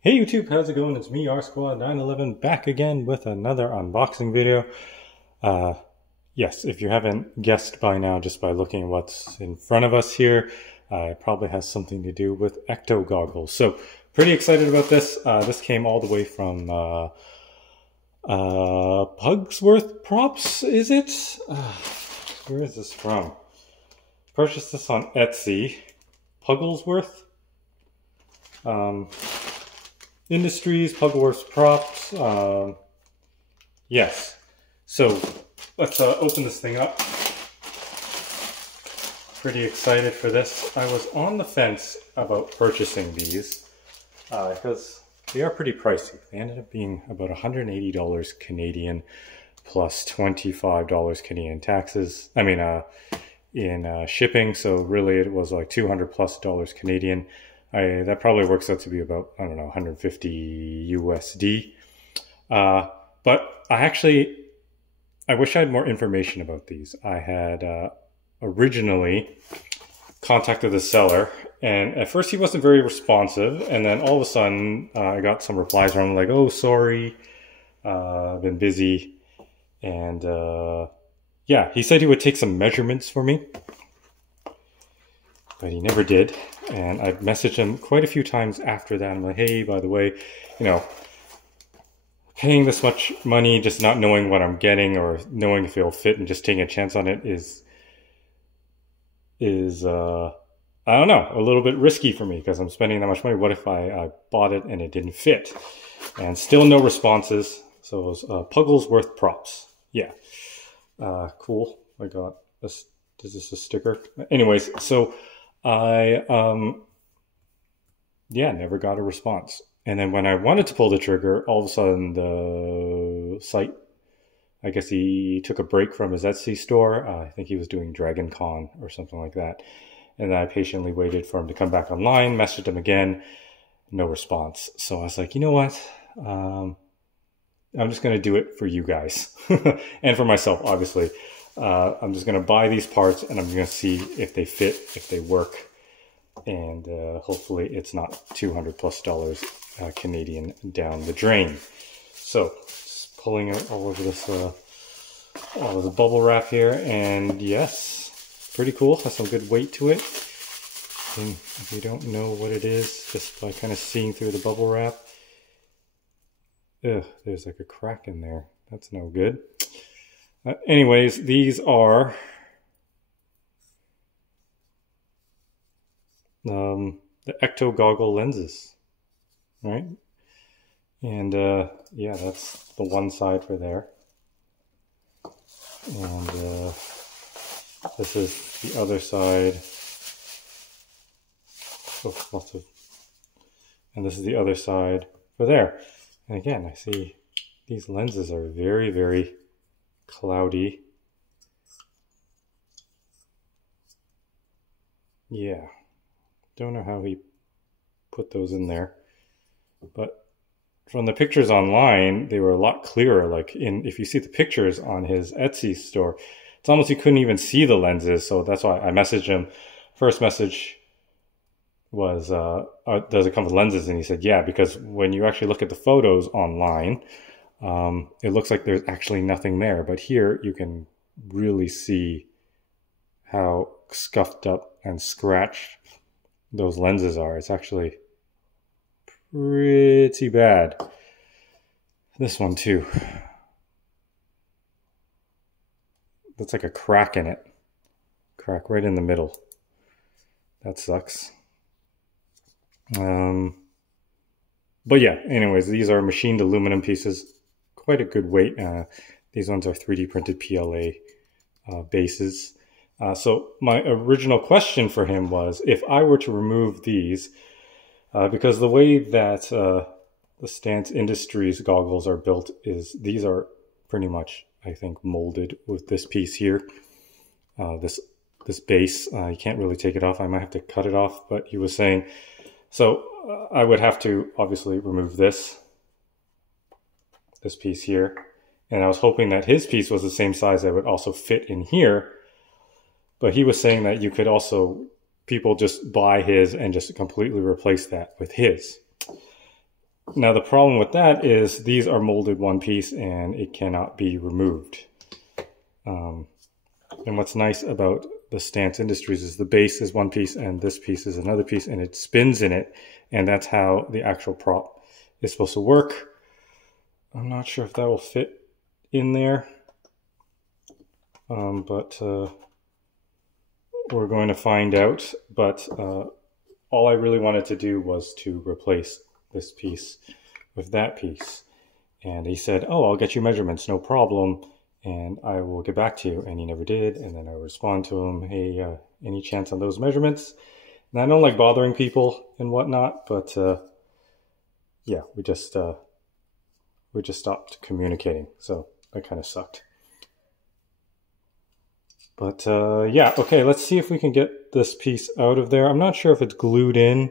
Hey YouTube, how's it going? It's me, R Squad 911, back again with another unboxing video. Uh, yes, if you haven't guessed by now, just by looking at what's in front of us here, it probably has something to do with Ecto Goggles. So, pretty excited about this. This came all the way from PugglesWorth Props, is it? Where is this from? Purchased this on Etsy. PugglesWorth. Industries, PugglesWorth Props. Yes. So let's open this thing up. Pretty excited for this. I was on the fence about purchasing these because they are pretty pricey. They ended up being about $180 Canadian plus $25 Canadian taxes. I mean, in shipping. So really, it was like $200 plus Canadian. That probably works out to be about, I don't know, 150 USD. But I wish I had more information about these. I had originally contacted the seller, and at first he wasn't very responsive, and then all of a sudden I got some replies from him like, oh, sorry, I've been busy. And yeah, he said he would take some measurements for me, but he never did. And I've messaged him quite a few times after that. I'm like, hey, by the way, paying this much money, just not knowing what I'm getting or knowing if it'll fit and just taking a chance on it is I don't know, a little bit risky for me because I'm spending that much money. What if I bought it and it didn't fit? And still no responses. So it was PugglesWorth Props. Yeah. Cool. I got this. Is this a sticker? Anyways, so I never got a response. And then when I wanted to pull the trigger, all of a sudden the site, I guess he took a break from his Etsy store. I think he was doing Dragon Con or something like that. And I patiently waited for him to come back online, messaged him again, no response. So I was like, you know what? I'm just going to do it for you guys and for myself, obviously. I'm just going to buy these parts and I'm going to see if they fit, if they work, and hopefully it's not $200 plus Canadian down the drain. So just pulling it all over this, all of the bubble wrap here, and yes, pretty cool. Has some good weight to it. And if you don't know what it is, just by kind of seeing through the bubble wrap, there's like a crack in there. That's no good. Anyways, these are the Ecto Goggle lenses, right? And yeah, that's the one side for there. And this is the other side. Oh, and this is the other side for there. And again, I see these lenses are very, very cloudy. Yeah, don't know how he put those in there, but from the pictures online, they were a lot clearer. Like if you see the pictures on his Etsy store, it's almost you couldn't even see the lenses. So that's why I messaged him. First message was, does it come with lenses? And he said, yeah, because when you actually look at the photos online, it looks like there's actually nothing there. But here you can really see how scuffed up and scratched those lenses are. It's actually pretty bad. This one too. That's like a crack in it. Crack right in the middle. That sucks. But yeah, anyways, these are machined aluminum pieces. Quite a good weight. These ones are 3D printed PLA bases. So my original question for him was, if I were to remove these, because the way that the Stance Industries goggles are built is these are pretty much, I think, molded with this piece here. This base, you can't really take it off. I might have to cut it off, but he was saying, so I would have to obviously remove this piece here. And I was hoping that his piece was the same size that would also fit in here. But he was saying that you could also, people just buy his and just completely replace that with his. Now the problem with that is these are molded one piece and it cannot be removed. And what's nice about the Stance Industries is the base is one piece and this piece is another piece, and it spins in it, and that's how the actual prop is supposed to work. I'm not sure if that will fit in there, but we're going to find out. But all I really wanted to do was to replace this piece with that piece, and he said, "Oh, I'll get you measurements, no problem, and I will get back to you." And he never did. And then I respond to him, "Hey, any chance on those measurements?" And I don't like bothering people and whatnot, but yeah, we just stopped communicating, so that kind of sucked. But yeah, okay, let's see if we can get this piece out of there. I'm not sure if it's glued in.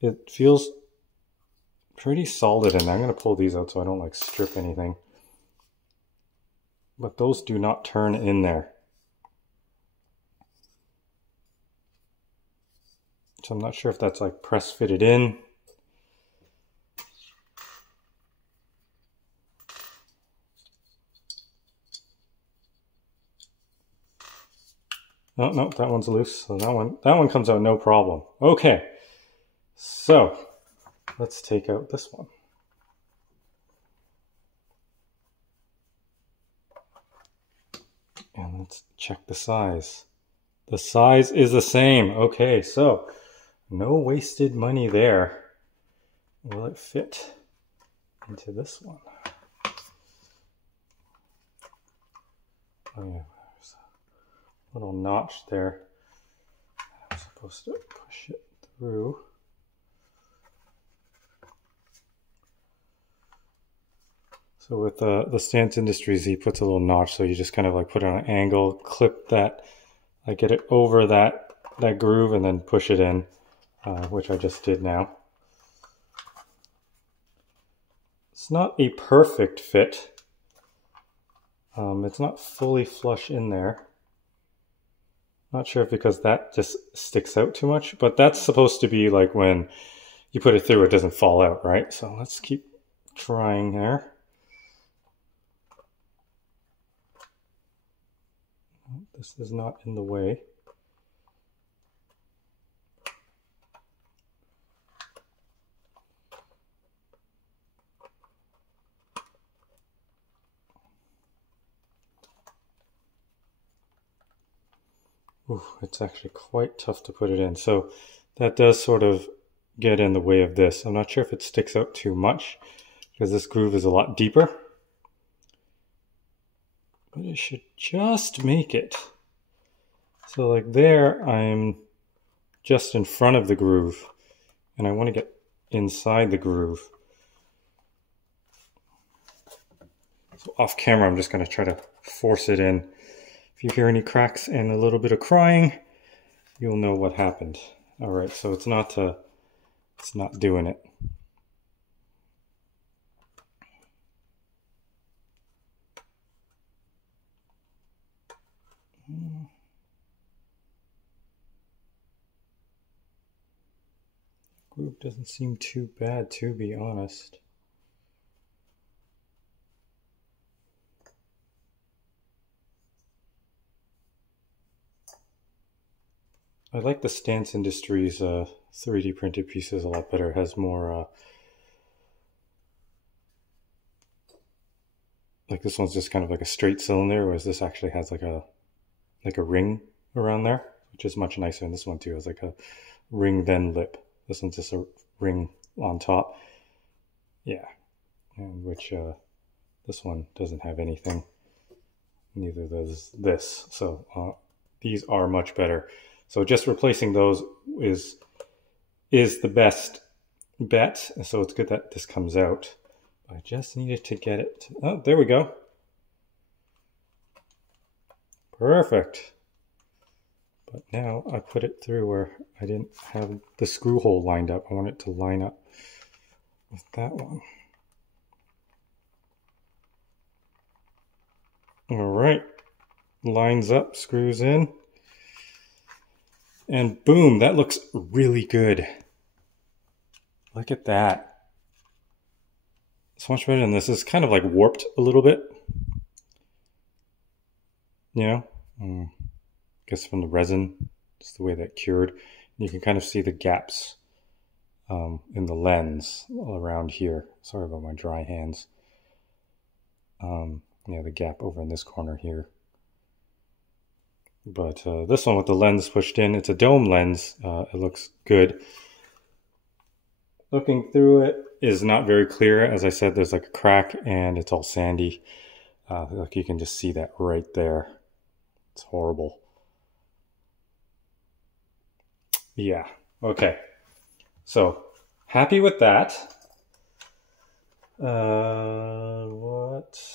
It feels pretty solid in there. I'm going to pull these out so I don't like strip anything. But those do not turn in there. So I'm not sure if that's like press fitted in. Oh, no, that one's loose. So that one comes out no problem. Okay. So let's take out this one. And let's check the size. The size is the same. Okay, so no wasted money there. Will it fit into this one? Oh yeah, there's a little notch there. I'm supposed to push it through. So with the Stance Industries, he puts a little notch, so you just kind of like put it on an angle, clip that, like get it over that groove, and then push it in, which I just did now. It's not a perfect fit. It's not fully flush in there. Not sure if because that just sticks out too much, but that's supposed to be like when you put it through, it doesn't fall out, right? So let's keep trying there. This is not in the way. Ooh, it's actually quite tough to put it in. So that does sort of get in the way of this. I'm not sure if it sticks out too much because this groove is a lot deeper. But it should just make it. So like there, I'm just in front of the groove, and I want to get inside the groove. So off camera, I'm just going to try to force it in. If you hear any cracks and a little bit of crying, you'll know what happened. All right, so it's not doing it. Groove doesn't seem too bad, to be honest. I like the Stance Industries 3D printed pieces a lot better. It has more like this one's just kind of like a straight cylinder, whereas this actually has like a ring around there, which is much nicer. And this one too has like a ring then lip. This one's just a ring on top. Yeah, and which this one doesn't have anything. Neither does this. So these are much better. So just replacing those is the best bet. So it's good that this comes out. I just needed to get it. Oh, there we go. Perfect. But now I put it through where I didn't have the screw hole lined up. I want it to line up with that one. All right, lines up, screws in, and boom, that looks really good. Look at that. So much better than this. It's kind of like warped a little bit. You know? I guess from the resin, just the way that cured. You can kind of see the gaps in the lens all around here. Sorry about my dry hands. Yeah, the gap over in this corner here. But this one with the lens pushed in, it's a dome lens. It looks good. Looking through it is not very clear. As I said, there's like a crack and it's all sandy. Look, you can just see that right there. It's horrible. Yeah, okay. So, happy with that. I'm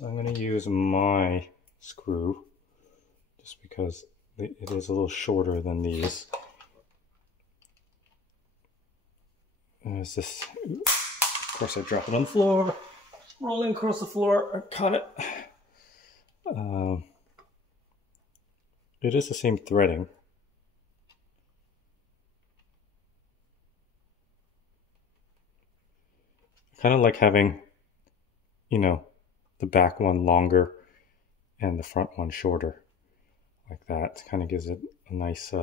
going to use my screw just because it is a little shorter than these. There's this, of course I dropped it on the floor, rolling across the floor, I caught it. It is the same threading. I kind of like having, you know, the back one longer and the front one shorter, like that. It kind of gives it a nice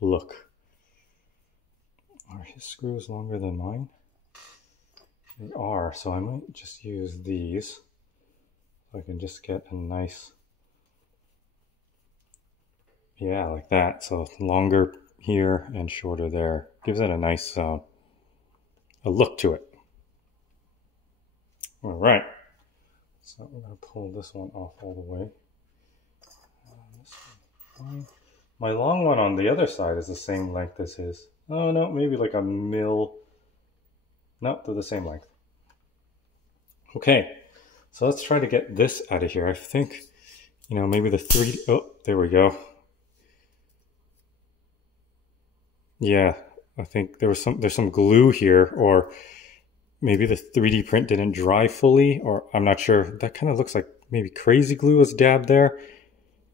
look. Are his screws longer than mine? They are, so I might just use these so I can just get a nice, yeah, like that. So longer here and shorter there. Gives it a nice a look to it. All right, so I'm going to pull this one off all the way. This one. My long one on the other side is the same length as his. Oh no, maybe like a mil. No, they're the same length. Okay, so let's try to get this out of here. I think, you know, maybe the 3D, oh, there we go. Yeah, I think there's some glue here, or maybe the 3D print didn't dry fully, or I'm not sure. That kind of looks like maybe crazy glue was dabbed there.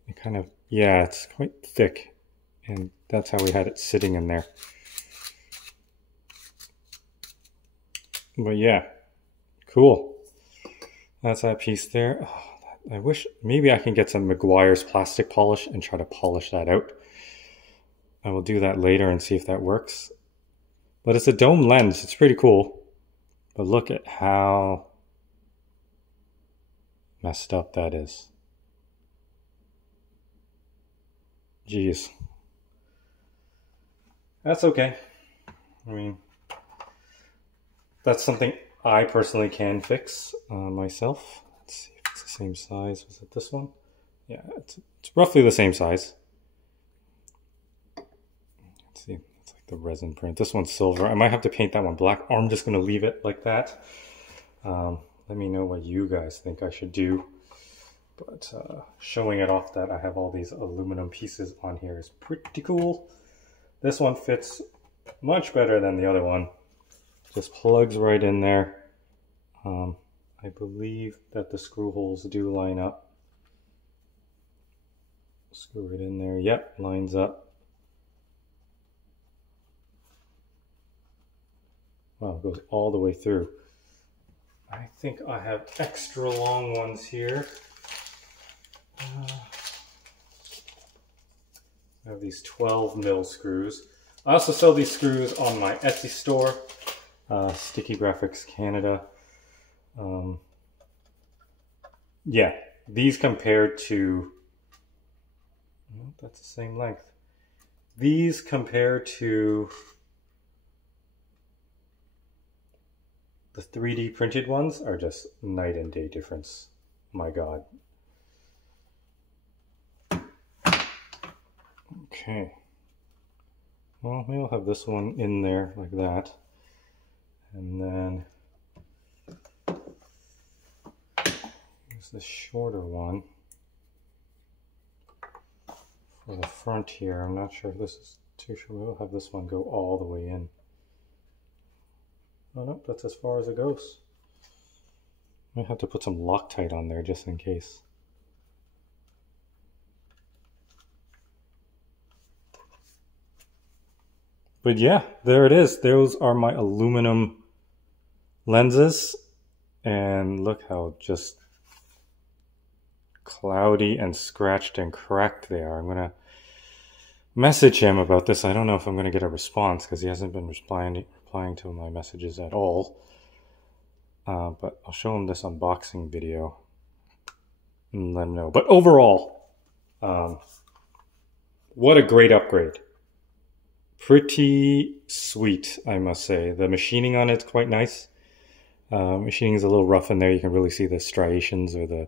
It kind of, yeah, it's quite thick, and that's how we had it sitting in there. But yeah, cool. That's that piece there. Oh, I wish maybe I can get some Meguiar's plastic polish and try to polish that out. I will do that later and see if that works. But it's a dome lens. It's pretty cool. But look at how messed up that is. Jeez. That's okay. I mean, that's something I personally can fix myself. Let's see if it's the same size. Was it this one? Yeah, it's roughly the same size. Let's see, it's like the resin print. This one's silver. I might have to paint that one black, or I'm just going to leave it like that. Let me know what you guys think I should do. But showing it off that I have all these aluminum pieces on here is pretty cool. This one fits much better than the other one. Just plugs right in there. I believe that the screw holes do line up. Screw it in there. Yep, lines up. Wow, it goes all the way through. I think I have extra long ones here. I have these 12 mil screws. I also sell these screws on my Etsy store, Sticky Graphics Canada. Yeah, these compared to, well, that's the same length. These compared to the 3D printed ones are just night and day difference. My God. Okay. Well, maybe I'll have this one in there like that. And then use the shorter one for the front here. I'm not sure if this is too short. We'll have this one go all the way in. Oh no, that's as far as it goes. I might have to put some Loctite on there just in case. But yeah, there it is. Those are my aluminum lenses, and look how just cloudy and scratched and cracked they are. I'm gonna message him about this. I don't know if I'm gonna get a response because he hasn't been replying to my messages at all. But I'll show him this unboxing video and let him know. But overall, what a great upgrade. Pretty sweet, I must say. The machining on it's quite nice. Machining is a little rough in there. You can really see the striations or the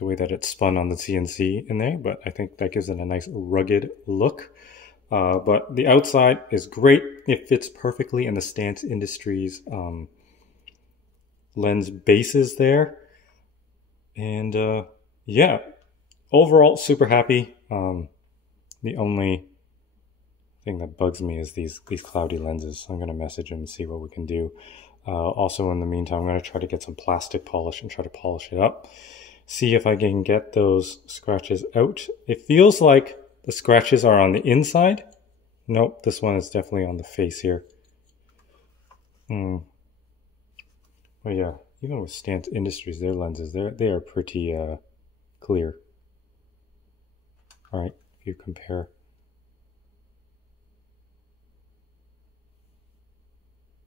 way that it's spun on the CNC in there, but I think that gives it a nice rugged look. But the outside is great. It fits perfectly in the Stance Industries lens bases there. And yeah, overall super happy. The only thing that bugs me is these cloudy lenses. So I'm going to message him and see what we can do. Also, in the meantime, I'm going to try to get some plastic polish and try to polish it up. See if I can get those scratches out. It feels like the scratches are on the inside. Nope, this one is definitely on the face here. Well, yeah, even with Stance Industries, their lenses, they are pretty clear. All right, if you compare.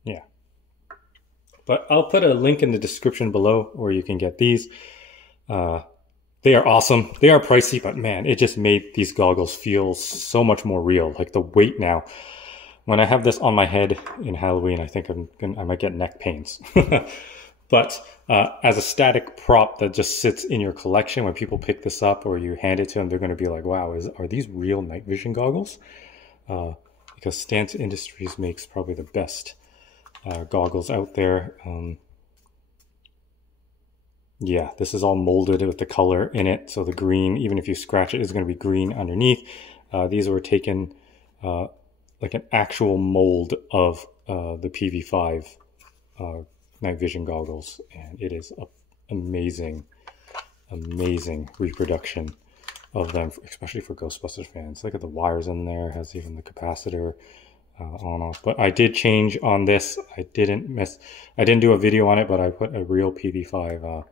Yeah. But I'll put a link in the description below where you can get these. They are awesome. They are pricey, but man, it just made these goggles feel so much more real. Like the weight now. When I have this on my head in Halloween, I think I might get neck pains. But as a static prop that just sits in your collection, when people pick this up or you hand it to them, they're going to be like, wow, are these real night vision goggles? Because Stance Industries makes probably the best goggles out there. Yeah, this is all molded with the color in it. So the green, even if you scratch it, is going to be green underneath. These were taken like an actual mold of the PV5 night vision goggles. And it is an amazing, amazing reproduction of them, especially for Ghostbusters fans. Look at the wires in there. It has even the capacitor on off. But I did change on this. I didn't do a video on it, but I put a real PV5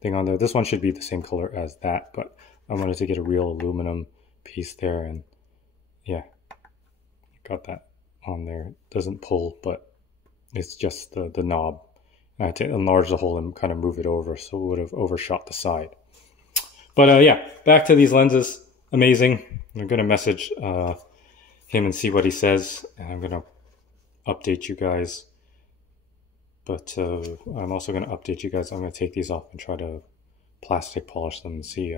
thing on there. This one should be the same color as that, but I wanted to get a real aluminum piece there, and yeah, got that on there. It doesn't pull, but it's just the knob. I had to enlarge the hole and kind of move it over, so it would have overshot the side. But yeah, back to these lenses. Amazing. I'm going to message him and see what he says, and I'm going to update you guys. But I'm also going to update you guys. I'm going to take these off and try to plastic polish them and see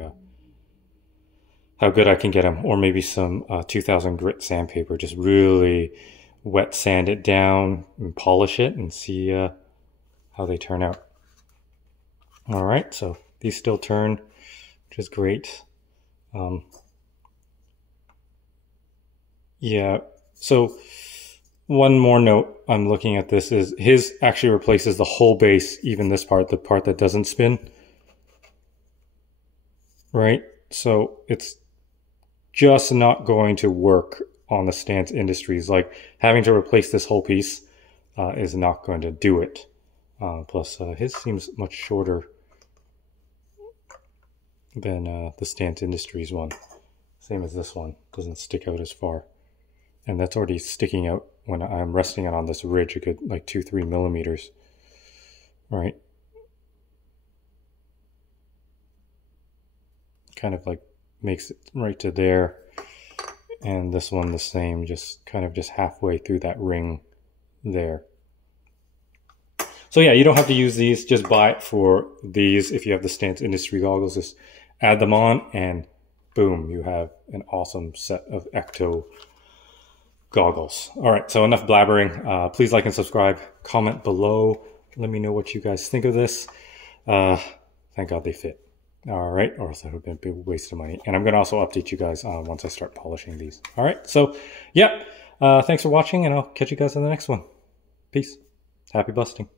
how good I can get them. Or maybe some 2000 grit sandpaper. Just really wet sand it down and polish it and see how they turn out. All right, so these still turn, which is great. Yeah, so one more note I'm looking at this is his actually replaces the whole base, even this part, the part that doesn't spin. Right? So it's just not going to work on the Stance Industries. Like having to replace this whole piece is not going to do it. Plus his seems much shorter than the Stance Industries one. Same as this one, doesn't stick out as far. And that's already sticking out when I'm resting it on this ridge, a good like 2-3 millimeters, right? Kind of like makes it right to there. And this one the same, just kind of just halfway through that ring there. So yeah, you don't have to use these, just buy it for these. If you have the Stance Industry goggles, just add them on and boom, you have an awesome set of Ecto goggles. All right, so enough blabbering. Please like and subscribe. Comment below. Let me know what you guys think of this. Thank God they fit. All right, or else that would have been a big waste of money. And I'm going to also update you guys once I start polishing these. All right, so yeah, thanks for watching, and I'll catch you guys in the next one. Peace. Happy busting.